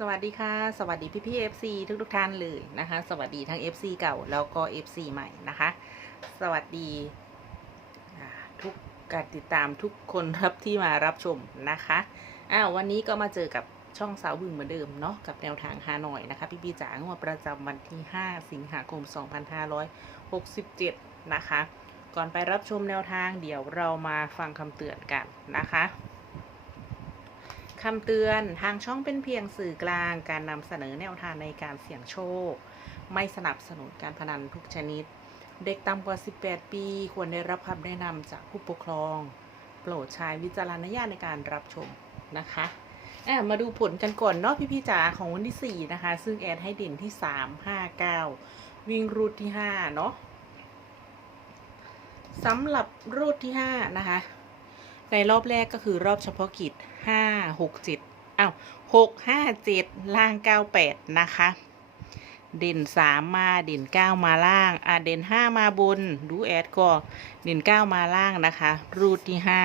สวัสดีค่ะ สวัสดีพี่พี่ FC ทุกทุกท่านเลยนะคะ สวัสดีทั้ง FC เก่าแล้วก็ FC ใหม่นะคะ สวัสดีทุกการติดตามทุกคนครับที่มารับชมนะคะอ้าววันนี้ก็มาเจอกับช่องสาวบึงเหมือนเดิมเนาะกับแนวทางฮานอยนะคะ พี่พี่จ๋างวดประจำวันที่ 5 สิงหาคม 2567 นะคะ ก่อนไปรับชมแนวทางเดี๋ยวเรามาฟังคำเตือนกันนะคะ คำเตือนทางช่องเป็นเพียงสื่อกลาง การนำเสนอแนวทางในการเสี่ยงโชค ไม่สนับสนุนการพนันทุกชนิด เด็กต่ำกว่า 18 ปี ควรได้รับคำแนะนำจากผู้ปกครอง โปรดใช้วิจารณญาณในการรับชมนะคะอะมาดูผลกันก่อนเนาะพี่ๆจ๋าของวันที่ 4 นะคะ ซึ่งแอดให้เด่นที่ 3 5 9 วิ่งรูทที่ 5 เนาะสำหรับรูทที่ 5 นะคะ ในรอบแรกก็คือรอบเฉพาะกิจห้าหกเจ็ดอ้าวหกห้าเจ็ดล่างเก้าแปดนะคะ เด่นสามมาเด่นเก้ามาล่าง อะเด่นห้ามาบน ดูแอดก็เด่นเก้ามาล่างนะคะ รูทที่ห้า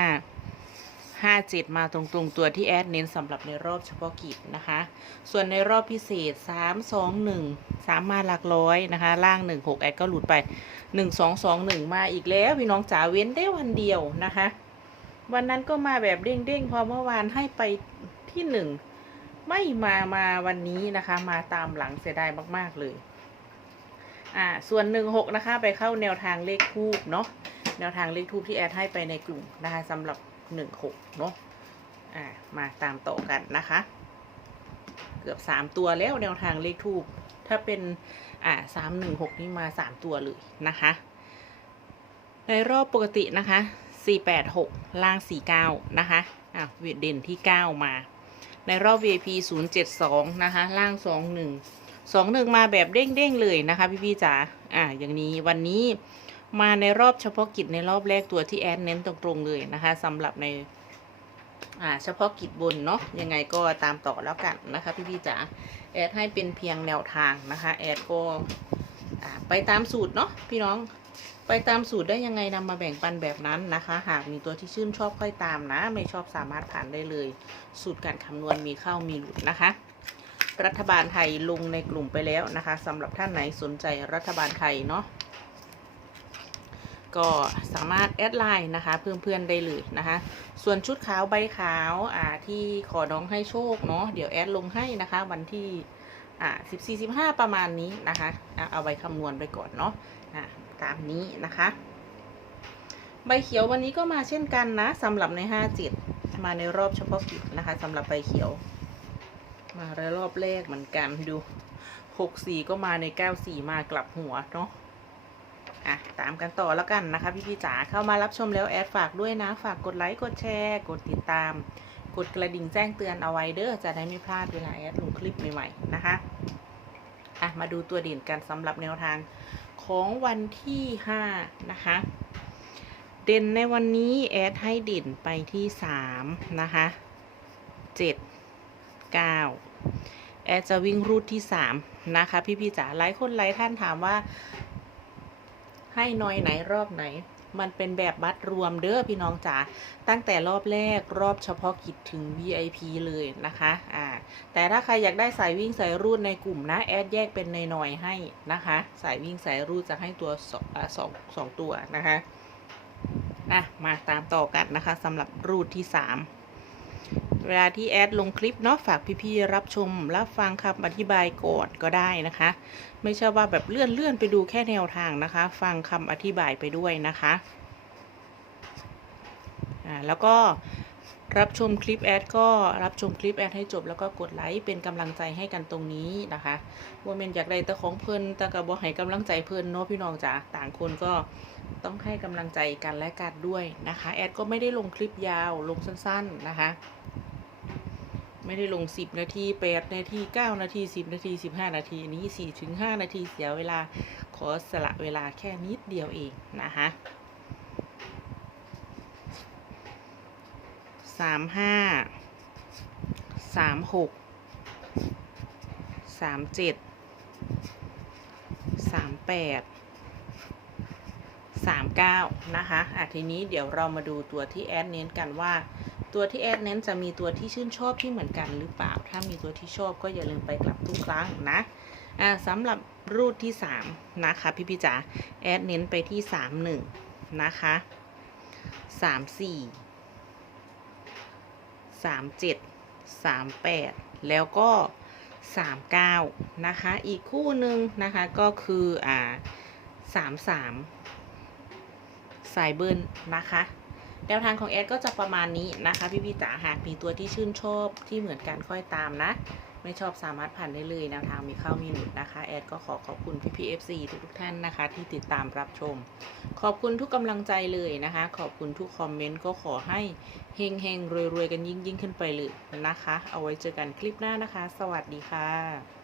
ห้าเจ็ดมาตรงๆตัวที่แอดเน้นสำหรับในรอบเฉพาะกิจนะคะ ส่วนในรอบพิเศษสามสองหนึ่งสามมาหลักร้อยนะคะ ล่างหนึ่งหกแอดก็หลุดไปหนึ่งสองสองหนึ่งมาอีกแล้ว พี่น้องจ๋าเว้นได้วันเดียวนะคะ วันนั้นก็มาแบบเด้งๆ พอเมื่อวานให้ไปที่หนึ่ง ไม่มามาวันนี้นะคะ มาตามหลังเสียดายมากๆเลย อ่า ส่วนหนึ่งหกนะคะ ไปเข้าแนวทางเลขทูบเนาะ แนวทางเลขทูบที่แอดให้ไปในกลุ่มนะคะสำหรับหนึ่งหกเนาะ อ่า มาตามต่อกันนะคะ เกือบสามตัวแล้วแนวทางเลขทูบถ้าเป็น อ่าสามหนึ่งหกนี่มาสามตัวเลยนะคะ ในรอบปกตินะคะ 486 ล่าง 49 นะคะอะเวทเด่นที่ 9 มา ในรอบ VIP 072 นะคะ ล่าง 21 21 มาแบบเด้งๆเลยนะคะ พี่ๆจ๋าอะอย่างนี้วันนี้มาในรอบเฉพาะกิจในรอบแรกตัวที่แอดเน้นตรงๆเลยนะคะสำหรับในอ่าเฉพาะกิจบนเนาะยังไงก็ตามต่อแล้วกันนะคะพี่ๆจ๋าแอดให้เป็นเพียงแนวทางนะคะ แอดก็อ่าไปตามสูตรเนาะพี่น้อง ไปตามสูตรได้ยังไงนำมาแบ่งปันแบบนั้นนะคะ หากมีตัวที่ชื่นชอบค่อยตามนะ ไม่ชอบสามารถผ่านได้เลย สูตรการคำนวณมีเข้ามีหลุดนะคะ รัฐบาลไทยลงในกลุ่มไปแล้วนะคะสำหรับท่านไหนสนใจรัฐบาลไทยเนาะก็สามารถแอดไลน์นะคะเพื่อนเพื่อนๆได้เลยนะคะ ส่วนชุดขาวใบขาวอ่าที่ขอน้องให้โชคเนาะเดี๋ยวแอดลงให้นะคะวันที่อ่าสิบสี่สิบห้าประมาณนี้นะคะเอาไว้คำนวณไปก่อนเนาะอะ ตามนี้นะคะ ใบเขียววันนี้ก็มาเช่นกันนะสำหรับในห้าจ็ดมาในรอบเฉพาะกิจนะคะสำหรับใบเขียว มาในรอบแรกเหมือนกันดูหกสี่ก็มาในเก้าสี่มากลับหัวเนาะอะตามกันต่อแล้วกันนะคะพี่พี่จ๋าเข้ามารับชมแล้วแอดฝากด้วยนะ ฝากกดไลค์กดแชร์ กดติดตาม กดกระดิ่งแจ้งเตือนเอาไว้เด้อจะได้ไม่พลาดเวลาแอดลงคลิปใหม่ๆนะคะอะมาดูตัวเด่นกันสำหรับแนวทาง ของวันที่ 5 นะคะ เด่นในวันนี้แอดให้เด่นไปที่ 3 นะคะ 7 9 แอดจะวิ่งรูทที่ 3 นะคะ พี่พี่จ๋าหลายคนหลายท่านถามว่า ให้หน้อยไหนรอบไหน มันเป็นแบบบัตรรวมเด้อพี่น้องจ๋าตั้งแต่รอบแรกรอบเฉพาะกิจถึง VIP เลยนะคะอ่าแต่ถ้าใครอยากได้สายวิ่งสายรูดในกลุ่มนะแอดแยกเป็นในหน่อยๆให้นะคะ สายวิ่งสายรูดจะให้ตัวสองอ่าสองสองตัวนะคะอะมาตามต่อกันนะคะสำหรับรูดที่สาม เวลาที่แอดลงคลิปเนาะฝากพี่ๆรับชมรับฟังคำอธิบายก่อนก็ได้นะคะ ไม่ใช่ว่าแบบเลื่อนเลื่อนไปดูแค่แนวทางนะคะ ฟังคำอธิบายไปด้วยนะคะอ่าแล้วก็รับชมคลิปแอดก็รับชมคลิปแอดให้จบแล้วก็กดไลค์เป็นกำลังใจให้กันตรงนี้นะคะว่าเมนอยากได้แต่ของเพลินแต่กับบอกให้กำลังใจเพลินเนาะพี่น้องจ๋าต่างคนก็ต้องให้กำลังใจกันและกันด้วยนะคะ แอดก็ไม่ได้ลงคลิปยาวลงสั้นๆนะคะ ไม่ได้ลง 10 นาที 8 นาที 9 นาที 10 นาที 15 นาที นี้4ถึง5นาทีเสียเวลา ขอสละเวลาแค่นิดเดียวเองนะคะสามห้าสามหกสามเจ็ดสามแปด สามเก้านะคะอะทีนี้เดี๋ยวเรามาดูตัวที่แอดเน้นกันว่า ตัวที่แอดเน้นจะมีตัวที่ชื่นชอบที่เหมือนกันหรือเปล่า ถ้ามีตัวที่ชอบก็อย่าลืมไปกลับทุกครั้งนะอ่าสำหรับรูทที่ 3 นะคะพี่พี่จ๋าแอดเน้นไปที่ 3 1 นะคะ 3 4 3 7 3 8 แล้วก็ 3 9 นะคะ อีกคู่หนึ่งนะคะก็คืออ่า3 3 สายเบิร์นนะคะแนวทางของแอดก็จะประมาณนี้นะคะ พี่พี่จ๋าหากมีตัวที่ชื่นชอบที่เหมือนกันค่อยตามนะ ไม่ชอบสามารถผ่านได้เลยแนวทางมีเข้ามีหลุดนะคะ แอดก็ขอขอบคุณพี่พีเอฟซีทุกท่านนะคะ ที่ติดตามรับชม ขอบคุณทุกกำลังใจเลยนะคะ ขอบคุณทุกคอมเมนต์ก็ขอให้เฮงเฮงๆรวยกันยิ่งยิ่งขึ้นไปเลยนะคะ เอาไว้เจอกันคลิปหน้านะคะ สวัสดีค่ะ